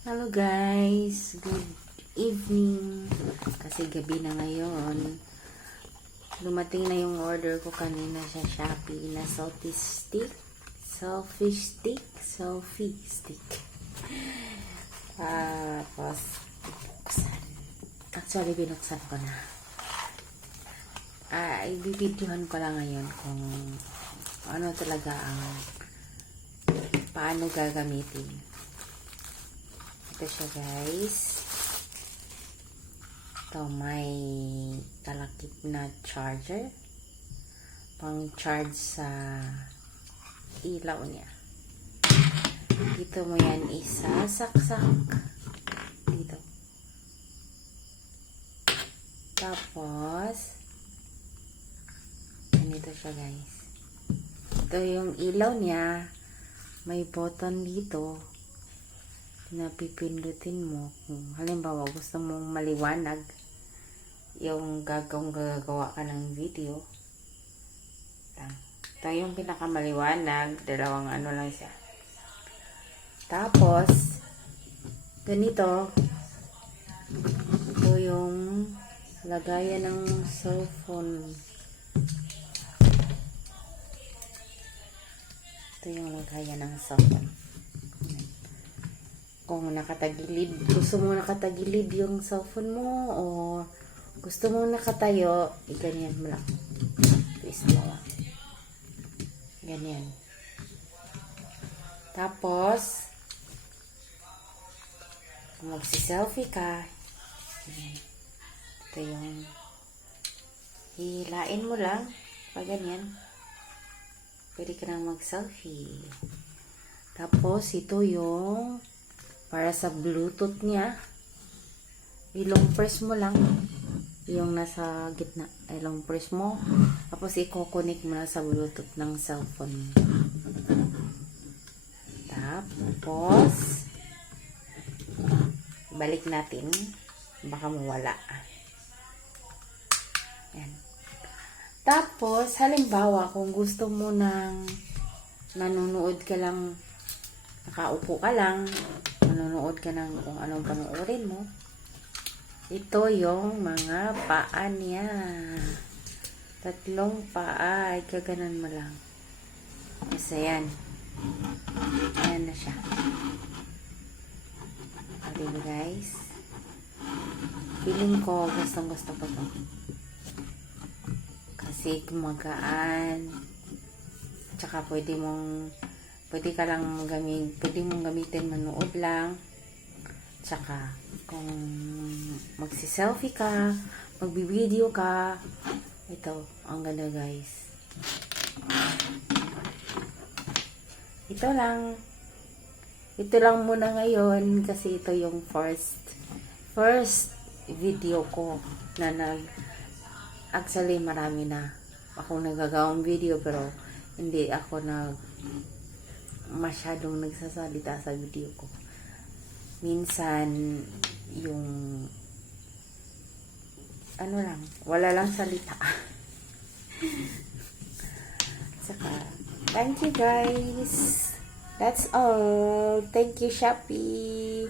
Hello guys, good evening. Kasi gabi na ngayon. Dumating na yung order ko kanina sa Shopee na selfie stick. Tapos, binuksan. Actually, binuksan ko na. Ibibidyohan ko lang ngayon kung ano talaga ang paano gagamitin. Ito siya guys. Ito may kalakip na charger. Pang charge sa ilaw niya. Dito mo yan isasaksak. Dito. Tapos ganito siya guys. Ito yung ilaw niya. May button dito na pipindutin mo kung halimbawa gusto mong maliwanag yung gagawa ka ng video. Ito yung pinakamaliwanag, dalawang ano lang siya. Tapos ganito, ito yung lagayan ng cellphone. Ito yung lagayan ng cellphone. Kung nakatagilid, gusto mo nakatagilid yung cellphone mo o gusto mo nakatayo, ganyan mo lang. Twist mo lang. Ganyan. Tapos, kung magsiselfie ka, ganyan. Ito yung hihilain mo lang. Pag ganyan, pwede ka nang mag-selfie. Tapos, ito yung para sa Bluetooth niya. Ilong press mo lang yung nasa gitna. Ilong press mo. Tapos i-connect mo na sa Bluetooth ng cellphone mo. Tapos balik natin. Baka mawala. Yan. Tapos halimbawa kung gusto mo nang nanonood ka lang, nakaupo ka lang, nanonood ka ng kung anong panoorin mo. Ito yung mga paa niya. 3 paa. Gaganan mo lang. Kasi yan. Ayan na siya. Diba guys? Feeling ko gustong gusto ko to. Kasi gumagaan. Tsaka pwede mong gamitin manood lang. Tsaka kung magsi-selfie ka, magbi-video ka, ito, ang ganda guys. Ito lang muna ngayon kasi ito yung first video ko na actually marami na akong nagagawang video pero hindi ako masyadong nagsasalita sa video ko. Minsan yung ano lang, wala lang salita. Saka, thank you guys. That's all. Thank you Shopee.